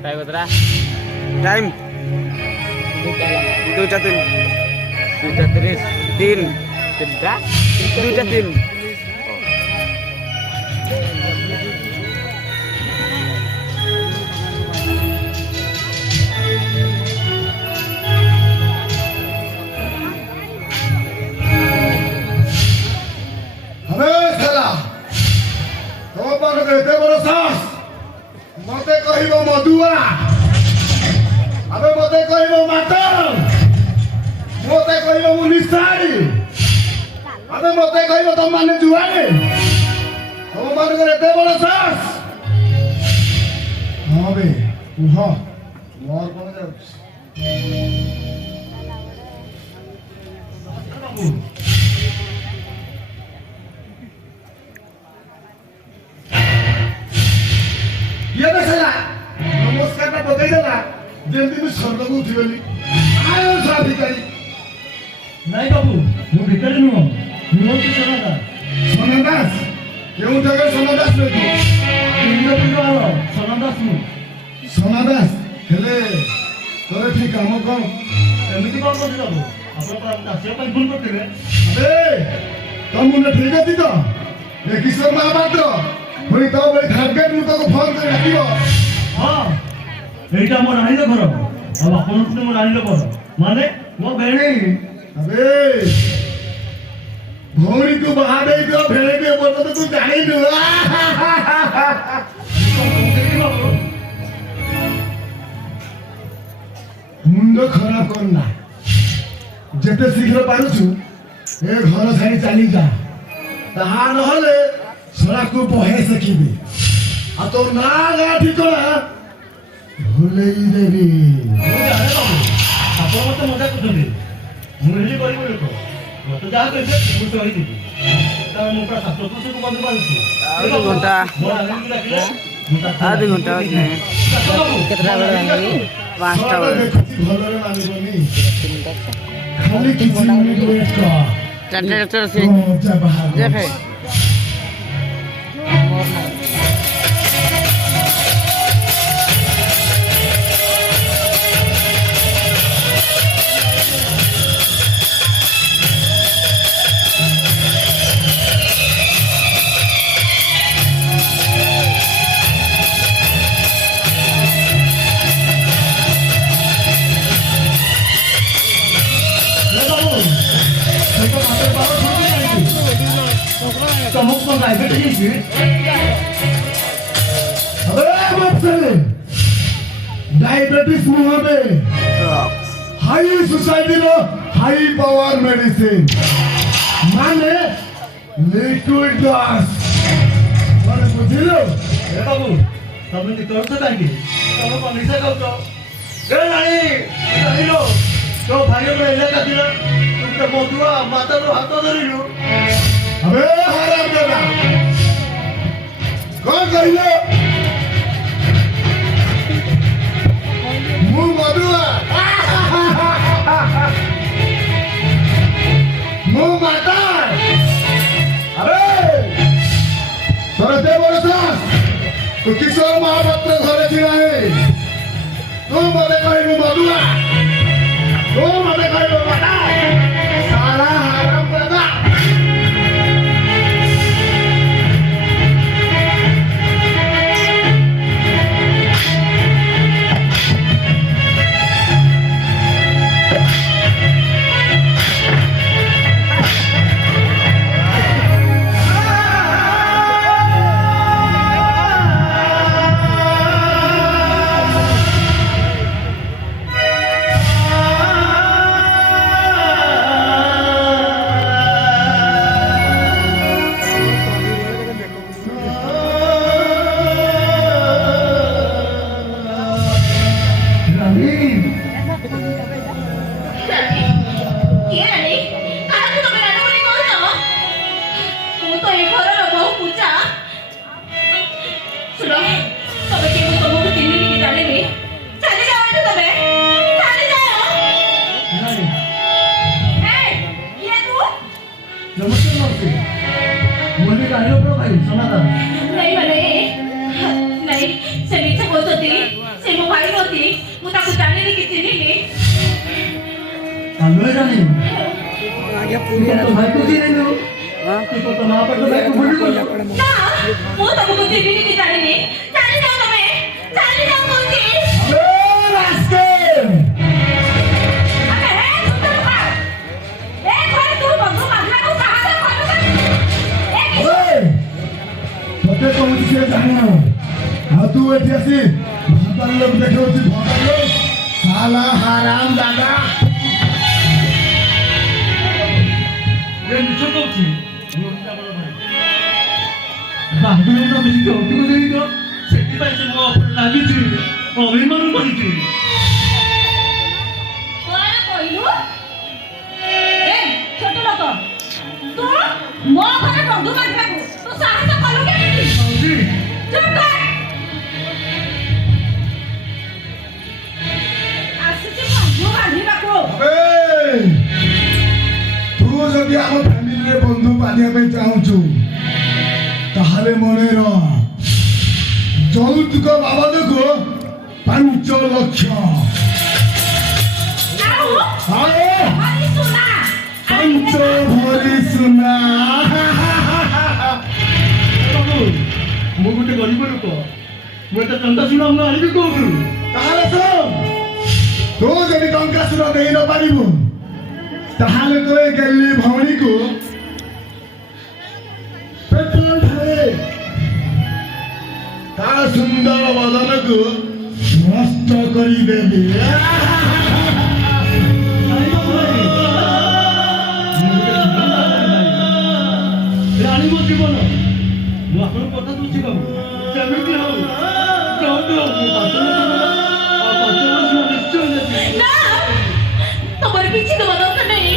Kayak Putra. Time. 2 Tin. Tidak. 2 Tin. ଏତେ ବଡ ସାହସ ମତେ କହିବ ମଧୁଆ ଆବେ ମତେ କହିବ ମାତାଲ ମତେ କହିବ ମୁଁ ନିଶାଳି ଆବେ ମତେ କହିବ ତମମାନେ ଜୁଆଣି ତମମାନଙ୍କର ଏତେ ବଡ ସାହସ ହଁ ବେ କୁହ ମୋର କଣ ଯାଉଛି ये देखला नमस्कार ता पकई देला जेंती मु स्वर्ग को उठिबली आयो साधिकारी नहीं बाबू मु भितर नु मु की सोनादास केउ जगह सोनादास रे तू पिंड आलो सोनादास मु सोनादास हेले तोरे ठीक काम कोन एमिति कोन कर बाबू आपण पर दासिया पर फोन करते अबे तुम ने ठीक अछि तो ए किशोर महापात्र होई तो बे थागे मु तो फोन कर डाकियो हां एटा मोर राणीर घर अब आपण को मोर राणीर घर माने मो बेणी अबे भौरी तू बहा दे तो भेड़े के बोल तो तू जानी दू मुंडो खराब करना जेते शीघ्र पारुछु ए घर छाड़ी चली जा ताहा नहले सड़ा को बहे सकीबे आ तो ना गा ठिकना भूलेई देबी आपण मत मजा करछथि मु हेली करी बोले तो मत जा कहबे मु तो ही दिबी ता मु पूरा सात पुरुष को बंद पालछु आधे घंटा मोर राणी डाकिले आधे घंटा केतरा बेला आनी 5टा बेला भलरे मानिबनी खाली किछि मिनिट वेट कर ट्रैक्टर से जा बाहर देखे Kamu kok enggak ikut ini sih? Diabetes मुहाबे हाई सोसाइटी रो हाई पावर मेडिसिन माने लिक्विड ग्लास माने बुझिलो ए बाबू तमे ती करछ काकी तमे पनिसा खाउछ ए राणी राणी लो तो भाई में इला कातिला तुमके मोदुआ माता रो हाथ धरिलु अबे हराम दादा कौन कहिलो मु मधुआ मु माता अरे तोरे दे बरसास तू किशोर महापात्र घरे छिड़ा है तू मते कहबू मधुआ तू मते कहबू माता सारा हराम दादा नहीं से मिछ कहते से मो କେମିତି ମୁଁ ତାକୁ ଜାଣିନି କି ଚିହ୍ନିନି। ଆମେ ଜାଣି ଆଜ୍ଞା ତୁ ପୁରୀ ତ ଭାଇକୁ ଚିହ୍ନିନୁ ହଁ ତୁ ତ ମା ପାଖ ଭାଇକୁ ଭୁଲି ଗଲୁ ନା ମୁଁ ତମକୁ ଚିହ୍ନିନି କି ଜାଣିନି। ଚାଲିଯାଅ ତମେ, ଚାଲିଯାଅ କହୁଛି। ଆବେ ହେ ସୁନ୍ଦର ବାପ, ଏ ଘରେ ତୁ ବନ୍ଧୁ ବାନ୍ଧବକୁ ସାହାଯ୍ୟ କରୁଛୁ। ଏ କି ତତେ କହୁଛି ସେ ଜାଣିନ ଆଉ ତୁ ଏଠି ଆସି ଭଗବାନ ଲୋକ ଦେଖାଉଛି ଭଗବାନ ଲୋକ ସାଲା ହାରାମ ଦାଦା ଏ ମିଛ କହୁଛି ବାହାଦୁର ମିଶି ଯୌତୁକ ଦେଇଛ ସେଥିପାଇଁ ସେ ମୋ ଉପରେ ଲାଗିଛି ଅଭିମାନ କରିଛି। କଣ କହିଲୁ? ଏ ଛୋଟ ଲୋକ, ତୁ ମୋ ଘରେ ବନ୍ଧୁ ବାନ୍ଧିବାକୁ ତୁ ସାହସ କଲୁ କେମିତି? ମାଉସୀ ଚୁପ୍ କର। ଆସିଛି ବନ୍ଧୁ ବାନ୍ଧିବାକୁ। ତୁ ଯଦି ଆମ ଫ୍ୟାମିଲିରେ ବନ୍ଧୁ ବାନ୍ଧିବା ପାଇଁ ଚାହୁଁଛୁ ତାହେଲେ ମନେ ରହ ଯୌତୁକ ବାବଦକୁ 5 ଲକ୍ଷ ଆଉ ଆରେ ହରି ସୁନା। 5 ଭରି ସୁନା ବାବୁ ମୁଁ ଗୋଟେ ଗରିବ ଲୋକ ମୁଁ ଏତେ ଟଙ୍କା ଶୁଣା ମୁଁ ଆଣିବି କୋଉଠୁ? ତାହେଲେ ଶୁଣ ତୁ ଯଦି ଟଙ୍କା ସୁନା ଦେଇ ନ ପାରିବୁ ତାହେଲେ ତୁ ଏ ଗେଲି ଭଉଣୀକୁ ପେଟ୍ରୋଲ ଢାଳେ ତା ସୁନ୍ଦର ବଦନକୁ ନଷ୍ଟ କରିଦେବି। ରାଣୀ ମୋ ଜୀବନ ମୁଁ ଆପଣଙ୍କ କଥା ବୁଝି ପାରୁ ଯେମିତି ହଉ ଯୋଉଠି ହଉ ମୁଁ 5 ଲକ୍ଷ ନିଶ୍ଚୟ ଦେବି। ନା, ତମର କିଛି ଦେବା ଦରକାର ନାହିଁ,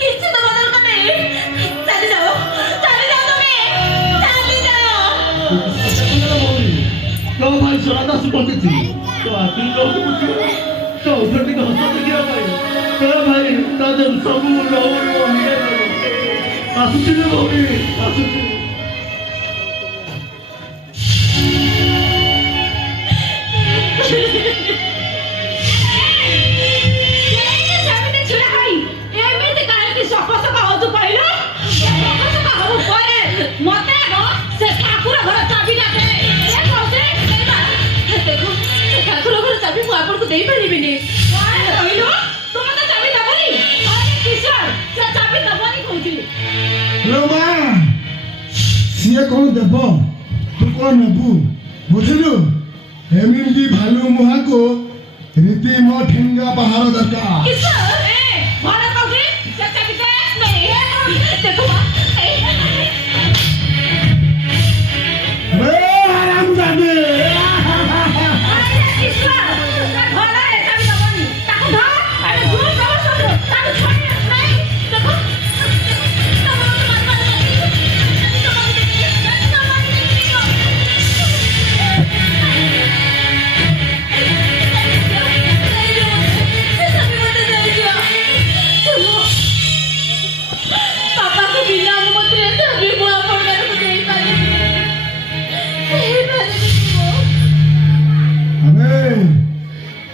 କିଛି ଦେବା ଦରକାର ନାହିଁ। ଚାଲିଯାଅ, ଚାଲିଯାଅ ତମେ, ଚାଲିଯାଅ। ତୋ ଭାଇ ସରା ଦାସ ବଞ୍ଚିଛି ତୋ ଆଖି ଲୋକ ବୁଝିବ ତୋ ଉପରେ ଟିକେ ହସ ଦେଖିବା ପାଇଁ ତୋ ଭାଇ ତା ଦେହ ସବୁ ରହୁନି ଆସୁଛି ରେ ଭଉଣୀ ଆସୁଛି। ସେମିତି ଛିଡ଼ା ହୋଇ ଏମିତି କାହିଁକି ସକ ସକ ହଉଛୁ କହିଲୁ? ସକ ସକ ହବୁ ପରେ ମତେ ସେ ଠାକୁର ଘର ଚାବିଟା ଦେ। ଏ କହୁଛି, ଦେଖ ସେ ଠାକୁର ଘର ଚାବି ମୁଁ ଆପଣଙ୍କୁ ଦେଇପାରିବିନି। କଣ କହିଲୁ? ତୁ ମତେ ଚାବି ଦବନି? ଅରେ କିଶୋର, ସେ ଚାବି ଦବନି କହୁଛି। ମା ସିଏ କଣ ଦେବ ତୁ କଣ ନେବୁ ବୁଝିଲୁ ଏମିତି ଭାଲୁ ମୁହାଁକୁ ରୀତି ମୋ ଠେଙ୍ଗା ବାହାର ଦରକାର। କିଶୋର, ଏ କଣ କହୁଛି? ସେ ଚାବି ଦେ। ନେଇ, ଦେଖ ମା, ଏଇ ହାରାମଜାଦେ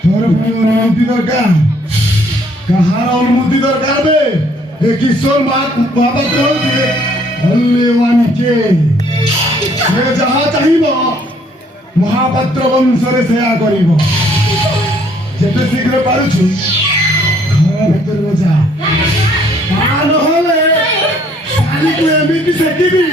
तोर अनुमति दरकार कहार अनुमति दरकार बे ए किशोर बाबा कहते हल्लेवानी के से जहाँ चाहिए महापात्र वंशरे सेया करिब जेते शीघ्र पारुछु घर भीतर जा आ नहले साली को एमिति सेकिबी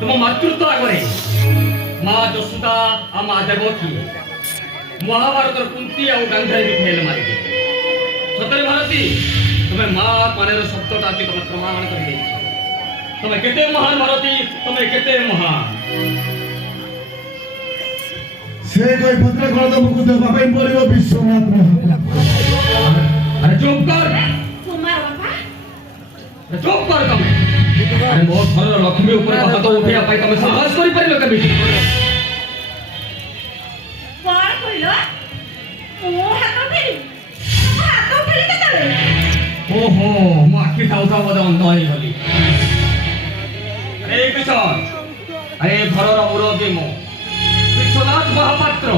तुम मातृत्व आगे माँ जसोदा आ माँ देवकी महाभारत कुंती और गांधारी भी फेल मारी सतरे भारती तुम्हें माँ माने शब्दटा अच्छी तुम प्रमाण कर तुम्हें केते महान भारती तुम्हें केते महान से कोई पत्र कर दो मुकुद बापा पड़िबो विश्वनाथ महाप्रभु अरे चुप कर कुमार बाबा ଚୁପ୍ କର ତମେ ଆରେ ମୋ ଘରର ଲକ୍ଷ୍ମୀ ଉପରେ ହାତ ଉଠେଇବା ପାଇଁ ତମେ ସାହସ କରିପାରିଲ କେମିତି କଣ କହିଲ ମୁଁ ହାତ ଉଠେଇଲି ମୁଁ ହାତ ଉଠେଇଲି କେତେବେଳେ ଓହୋ ମୁଁ ଆଖି ଥାଉ ଥାଉ ବୋଧେ ଅନ୍ଧ ହେଇଗଲି ଆରେ କିଶୋର ଆରେ ଘରର ମୁରବୀ ମୁଁ ବିଶ୍ୱନାଥ ମହାପାତ୍ର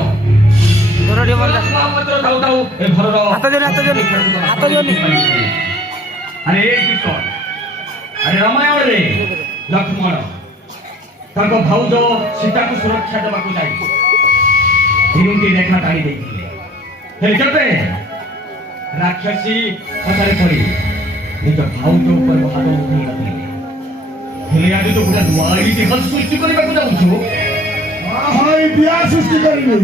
ଘରଟି ଭଲ ମହାପାତ୍ର ଥାଉ ଥାଉ ଏ ଘରର ହାତ ଜୋନି ଆରେ କିଶୋର ଆରେ ରାମାୟଣରେ ଲକ୍ଷ୍ମଣ ତାଙ୍କ ଭାଉଜ ସୀତାକୁ ସୁରକ୍ଷା ଦେବାକୁ ଯାଇ ତିନୋଟି ରେଖା ଟାଣି ଦେଇଥିଲେ ହେଲେ କେବେ ରାକ୍ଷସୀ କଥାରେ ପଡ଼ି ନିଜ ଭାଉଜ ଉପରେ ହାତ ଉଠେଇ ନଥିଲେ ହେଲେ ଆଜି ତ ଗୋଟେ ନୂଆ ଇତିହାସ ସୃଷ୍ଟି କରିବାକୁ ଯାଉଛୁ ହଁ ଇତିହାସ ସୃଷ୍ଟି କରିବି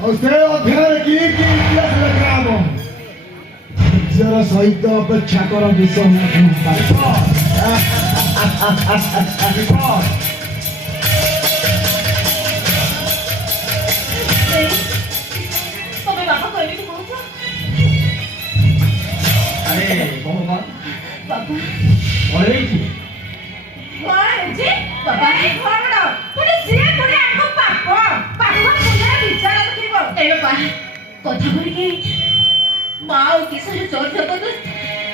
ଆଉ ସେ ଅଧ୍ୟାୟରେ କି ଇତିହାସ ଲେଖା ହବ ଧୈର୍ଯ୍ୟର ସହିତ ଅପେକ୍ଷା କର ବିଶ୍ୱନାଥ ତମେ ବାପା କହିଲି କି କହୁଛ ଆରେ କଣ ବାପା ହେଇଛି କଣ ହେଇଛି ବାପା ଏଇ ଘରର ପୁଣି ସିଏ ପୁଣି ଆଗ ପାପ ପୁଣି ବିଚାର ଦେଖିବ ଏ ବାପା କଥା କରିକି ମା ଆଉ କିଶୋର ଚୋର ଜବରଦସ୍ତ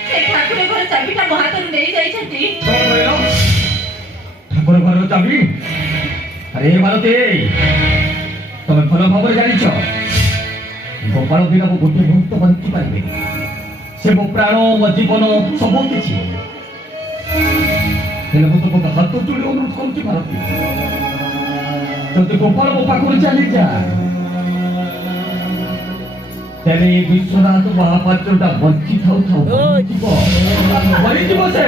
ସେ ଠାକୁର ଘର ଚାବିଟା ମୋ ହାତରୁ ନେଇ ଯାଇଛନ୍ତି କଣ କହିଲ ଠାକୁର ଘରର ଚାବି ଆରେ ଭାରତୀ ତମେ ଭଲ ଭାବରେ ଜାଣିଛ ଗୋପାଳ ବିନା ମୁଁ ଗୋଟିଏ ମୁହୂର୍ତ୍ତ ବଞ୍ଚି ପାରିବିନି ସେ ମୋ ପ୍ରାଣ ମୋ ଜୀବନ ସବୁ କିଛି ହେଲେ ମୁଁ ତମକୁ ହାତ ଯୋଡ଼ି ଅନୁରୋଧ କରୁଛି ଭାରତୀ ଯଦି ଗୋପାଳ ମୋ ପାଖରୁ ଚାଲିଯା ତେବେ ଏଇ ବିଶ୍ୱନାଥ ମହାପାତ୍ରଟା ବଞ୍ଚି ଥାଉ ଥାଉ ମରିଯିବ ସେ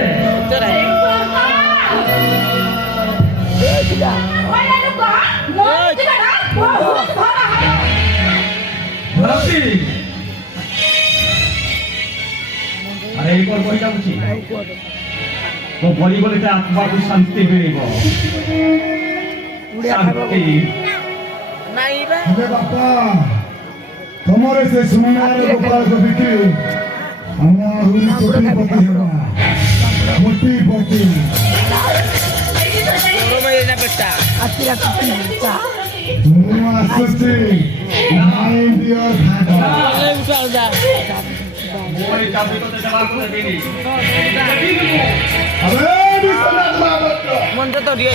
ଭାରତୀ ଆରେ ଏଇ କଣ କହିଯାଉଛି ମୋ ମରିଗଲେ ତା ଆତ୍ମାକୁ ଶାନ୍ତି ମିଳିବ ଶାନ୍ତି अरे बापा तुम्हारे से सुनारे गोपाल को बिक्री हमें आहुरी कोटीपति होगा कोटीपति ମୁଁ ଆସୁଛି ନାଇଁ ଦିଅର ଭାଗ ମୋର ଏଇ ଚାବି ତତେ ଦେବାକୁ ଦେବିନି ଆବେ ବିଶ୍ୱନାଥ ମହାପାତ୍ର ମନ୍ଦ ତ ଦିଏ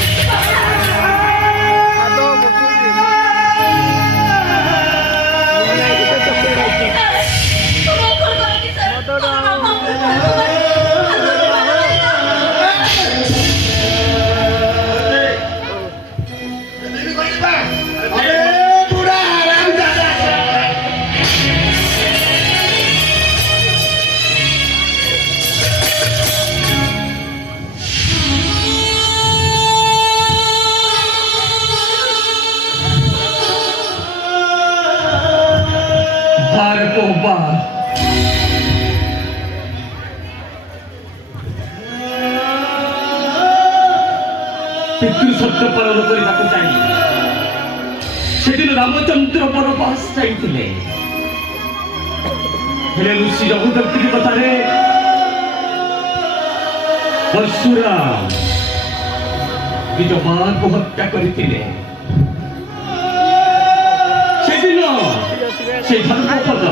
ପିତୃସତ୍ୟ ପାଳନ କରିବାକୁ ଚାହିଁ ସେଦିନ ରାମଚନ୍ଦ୍ର ବନବାସ ଯାଇଥିଲେ ହେଲେ ଋଷି ରଘୁଦତ୍ତିଙ୍କ କଥାରେ ପରଶୁରାମ ନିଜ ମାଙ୍କୁ ହତ୍ୟା କରିଥିଲେ ସେଦିନ ସେ ଧର୍ମପଦ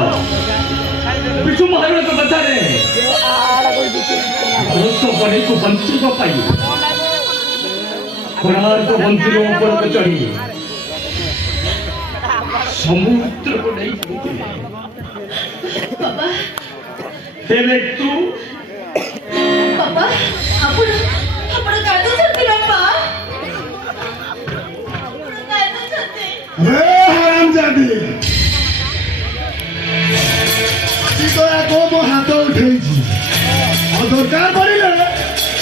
ବିଶୁ ମହାରାଜଙ୍କ କଥାରେ ରୋଷ ବନେଇକୁ ବଞ୍ଚିବା ପାଇଁ କୋଣାର୍କ ମନ୍ଦିର ଉପରକୁ ଚଢ଼ି ସମୁଦ୍ରକୁ ନେଇ ଯାଇଥିଲେ ହେଲେ ତୁ ବାପା ଆପଣ କାନ୍ଦୁଛନ୍ତି ବାପା କାନ୍ଦୁଛନ୍ତି अबे हरामजादी ଆଜି ତ ୟାକୁ ମୋ ହାତ ଉଠେଇଛି ଆଉ ଦରକାର ପଡ଼ିଲେ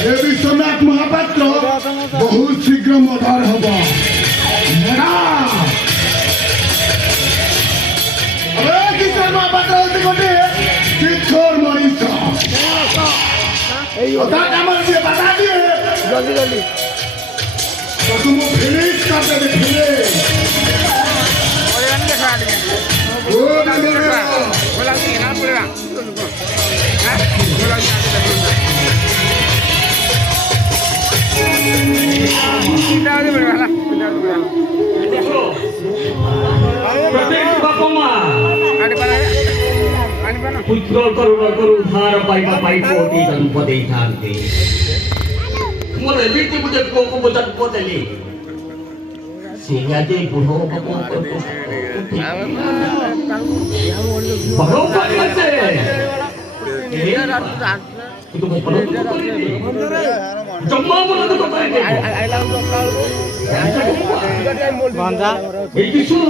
ଏ ବିଶ୍ୱନାଥ ମହାପାତ୍ର ବହୁତ ଶୀଘ୍ର ମର୍ଡର ହବ अबे किशोर ମହାପାତ୍ର ହଉଛି ଗୋଟେ କିଶୋର ମଣିଷ ଅଧା କାମରେ ଯିଏ ବାଧା ଦିଏ ଜଲ୍ଦି ଜଲ୍ଦି ତାକୁ ମୁଁ ଫିନିଶ କରିଦେବି ଫିନିଶ और यानी के साथ में ओ मेरे बोला कि ना पूरा ପ୍ରତ୍ୟେକ ବାପା ମା ପୁତ୍ର କରୁଣରୁ ଉଦ୍ଧାର ପାଇବା ପାଇଁ ପୁଅଟି ଜନ୍ମ ଦେଇଥାନ୍ତି। ମୋର ଏମିତି ଗୋଟେ ପୁଅକୁ ମୁଁ ଜନ୍ମ ଦେଲି, ସେ ଆଜି ବୁଢ଼ କିନ୍ତୁ ମୁଁ ଜମା ମନ ଦୁଃଖ କରିନି। ଭଞ୍ଜା ଏଇଠି ଶୁଣ